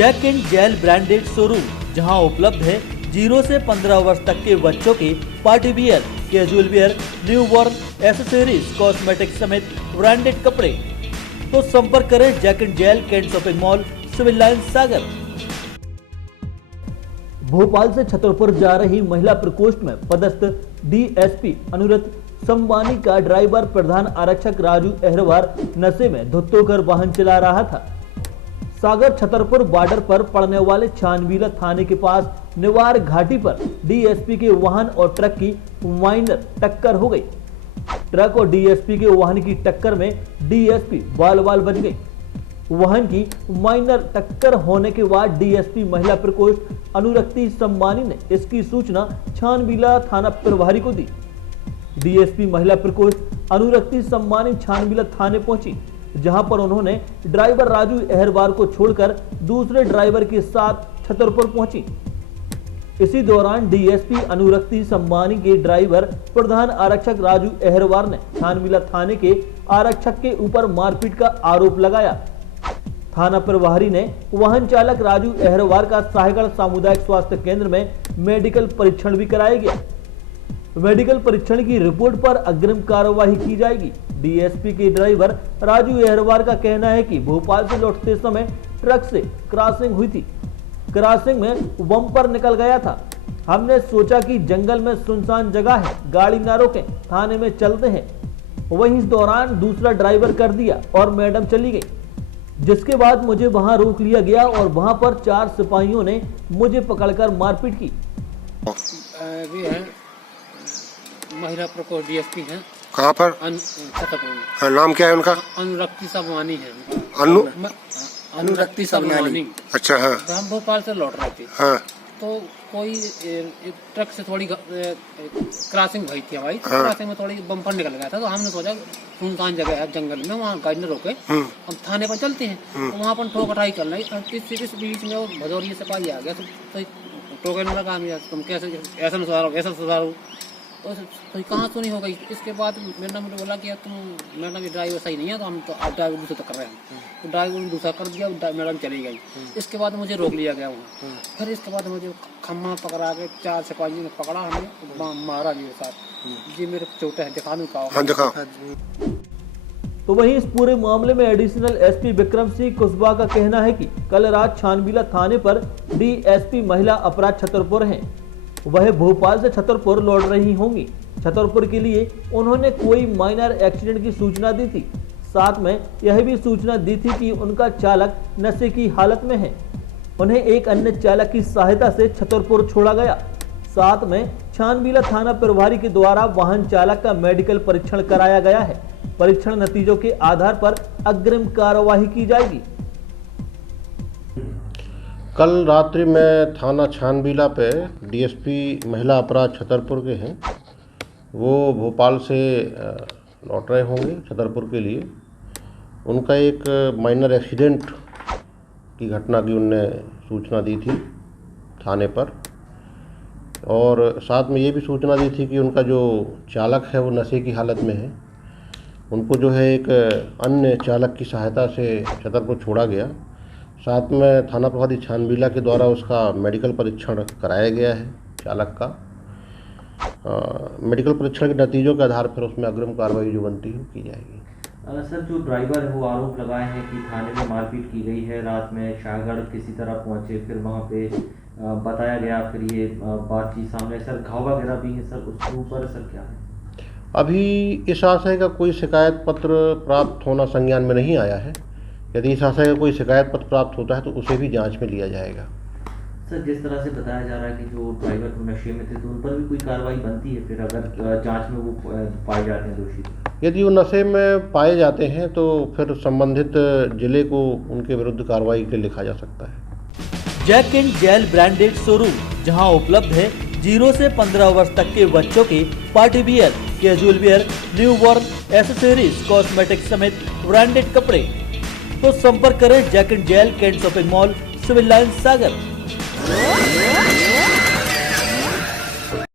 Jack and Jill branded showroom, जहां उपलब्ध है 0 से 15 वर्ष तक के बच्चों के party wear, casual wear, new born, accessories, cosmetics समेत ब्रांडेड कपड़े। तो संपर्क करें Jack and Jill, cantt shopping mall, civil line, Sagar. Bhopal से छतरपुर जा रही महिला प्रकोष्ठ में पदस्थ डीएसपी अनुरत संबानी का ड्राइवर प्रधान आरक्षक राजू अहरवार नशे में धुत होकर वाहन चला रहा था। सागर छतरपुर बॉर्डर पर पड़ने वाले छानबीला थाने के पास निवार घाटी पर डीएसपी के वाहन और ट्रक की माइनर टक्कर हो गई। ट्रक और डीएसपी के वाहन की टक्कर में डीएसपी बाल बाल बच गई। वाहन की माइनर टक्कर होने के बाद डीएसपी महिला प्रकोष्ठ अनुरक्ति संबानी ने इसकी सूचना छानबीला थाना प्रभारी को दी। डीएसपी महिला प्रकोष्ठ अनुरक्ति संबानी छानबीला थाने पहुंची, जहां पर उन्होंने ड्राइवर राजू अहरवार को छोड़कर दूसरे ड्राइवर के साथ छतरपुर पहुंची। इसी दौरान डीएसपी अनुरक्ति संबानी के ड्राइवर प्रधान आरक्षक राजू अहरवार ने छानबीला थाने के आरक्षक के ऊपर मारपीट का आरोप लगाया। थाना प्रभारी ने वाहन चालक राजू अहरवार का साहेगढ़ सामुदायिक स्वास्थ्य केंद्र में मेडिकल परीक्षण भी कराया गया। मेडिकल परीक्षण की रिपोर्ट पर अग्रिम कार्यवाही की जाएगी। डीएसपी के ड्राइवर राजू अहरवार का कहना है कि भोपाल से लौटते समय ट्रक से क्रॉसिंग हुई थी। क्रॉसिंग में बम्पर निकल गया था। हमने सोचा कि जंगल में सुनसान जगह है, गाड़ी ना रोकें, थाने में चलते हैं। वहीं इस दौरान दूसरा ड्राइवर कर दिया और मैडम चली गई, जिसके बाद मुझे वहां रोक लिया गया और वहां पर 4 सिपाहियों ने मुझे पकड़कर मारपीट की। भी है महिला प्रकोष्ठ डीएसपी है। कहाँ पर? छतरपुर। नाम क्या है उनका? अनुरक्ति सबवानी है। अनुरक्ति सबवानी। अच्छा, हाँ। हम भोपाल से लौट रहे थे। हाँ। तो कोई ट्रक से थोड़ी क्रॉसिंग हुई थी हमारी। हाँ। क्रॉसिंग में थोड़ी बम्पर निकल गया था, तो हमने सोचा सुनसान जगह है जंगल में, वहाँ गाड़ी न रोके, हम थाने पर चलते हैं। तो वहाँ पर ठोक हटाई चल रही, इस बीच में भदौरिया सिपाही आ गया, तो टोकने लगा, तुम कैसे ऐसा न सुधारो, ऐसा सुधारो। तो कहाँ सुनी हो गई। इसके बाद मैडम ने बोला कि तुम मैडम ये ड्राइवर सही नहीं है, तो हम तो ड्राइवर दूसरा कर रहे हैं। तो ड्राइवर ने दूसरा कर दिया, मैडम चली गई। इसके बाद मुझे रोक लिया गया वहाँ। फिर इसके बाद मुझे खम्मा पकड़ा के 4 सिपाही ने पकड़ा, हमें मारा मेरे साथ। जी मेरे चोट है, दिखा दूँ का। तो वहीं इस पूरे मामले में एडिशनल एसपी विक्रम सिंह कुशवाहा का कहना है कि कल रात छानबीला थाने पर डीएसपी महिला अपराध छतरपुर हैं। वह भोपाल से छतरपुर लौट रही होंगी। छतरपुर के लिए उन्होंने कोई माइनर एक्सीडेंट की सूचना दी थी। साथ में यह भी सूचना दी थी कि उनका चालक नशे की हालत में है। उन्हें एक अन्य चालक की सहायता से छतरपुर छोड़ा गया। साथ में छानबीला थाना प्रभारी के द्वारा वाहन चालक का मेडिकल परीक्षण कराया गया है। परीक्षण नतीजों के आधार पर अग्रिम कार्यवाही की जाएगी। कल रात्रि में थाना छानबीला पे डीएसपी महिला अपराध छतरपुर के हैं, वो भोपाल से लौट रहे होंगे छतरपुर के लिए। उनका एक माइनर एक्सीडेंट की घटना की उनने सूचना दी थी थाने पर, और साथ में ये भी सूचना दी थी कि उनका जो चालक है वो नशे की हालत में है। उनको जो है एक अन्य चालक की सहायता से छतरपुर छोड़ा गया। साथ में थाना प्रभारी छानबीला के द्वारा उसका मेडिकल परीक्षण कराया गया है चालक का। मेडिकल परीक्षण के नतीजों के आधार पर उसमें अग्रिम कार्रवाई जो बनती है की जाएगी। सर, जो ड्राइवर है वो आरोप लगाए हैं कि थाने में मारपीट की गई है, रात में शाहगढ़ किसी तरह पहुंचे, फिर वहां पे बताया गया, फिर ये बातचीत सामने। सर, घाव वगैरह भी है सर, उसके ऊपर सर क्या है? अभी इस आशय का कोई शिकायत पत्र प्राप्त होना संज्ञान में नहीं आया है। यदि इस आशय का कोई शिकायत पत्र प्राप्त होता है तो उसे भी जांच में लिया जाएगा। सर, जिस तरह से बताया जा रहा है कि जो ड्राइवर तो नशे में थे, तो उन पर भी कोई कार्रवाई बनती है फिर अगर जांच में वो पाए जाते हैं दोषी? यदि वो नशे में पाए जाते हैं तो फिर संबंधित जिले को उनके विरुद्ध कार्रवाई के लिए लिखा जा सकता है। Jack and Jill branded showroom, जहां उपलब्ध है 0 से 15 वर्ष तक के बच्चों के party wear, casual wear, new born, accessories, cosmetics समेत ब्रांडेड कपड़े। तो संपर्क करें Jack and Jill, cantt shopping mall, civil line, Sagar.